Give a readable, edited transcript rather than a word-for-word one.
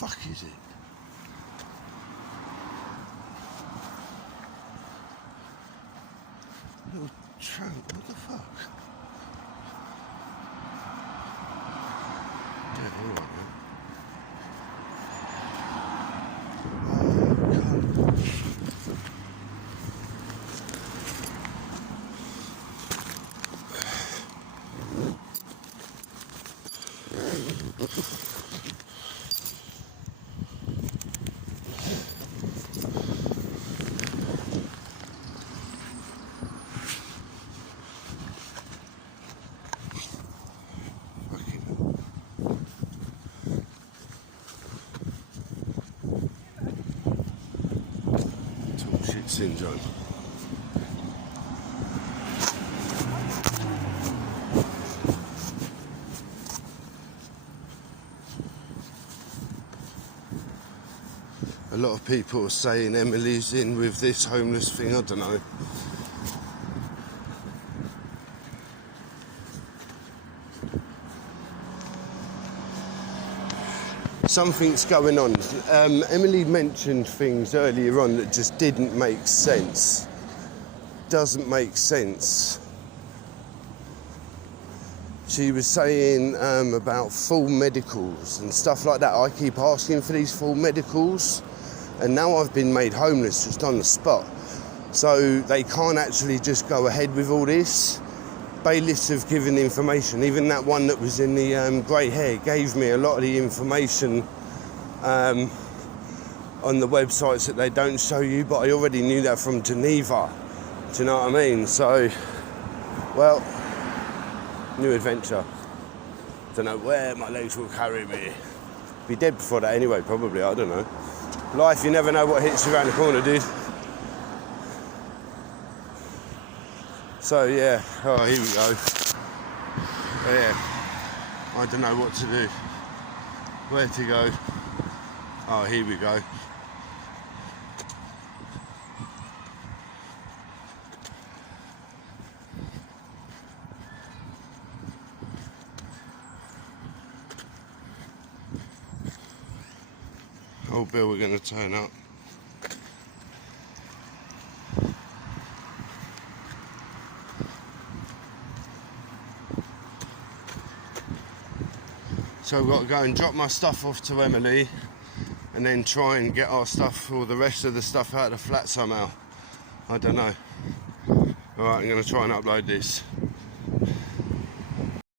fuck is it? Little tramp, what the fuck? Yeah, alright then. Tall shit syndrome. A lot of people are saying Emily's in with this homeless thing, I don't know. Something's going on. Emily mentioned things earlier on that just didn't make sense. Doesn't make sense. She was saying about full medicals and stuff like that. I keep asking for these full medicals, and now I've been made homeless just on the spot. So they can't actually just go ahead with all this. Bailiffs have given information. Even that one that was in the grey hair gave me a lot of the information on the websites that they don't show you, but I already knew that from Geneva. Do you know what I mean? So, well, new adventure. Don't know where my legs will carry me. Be dead before that anyway, probably, I don't know. Life, you never know what hits you around the corner, dude. So yeah, oh, here we go. Oh, yeah, I don't know what to do. Where to go? Oh, here we go. Old Bill, we're going to turn up. So I've got to go and drop my stuff off to Emily and then try and get our stuff, or the rest of the stuff, out of the flat somehow. I don't know. Alright, I'm going to try and upload this.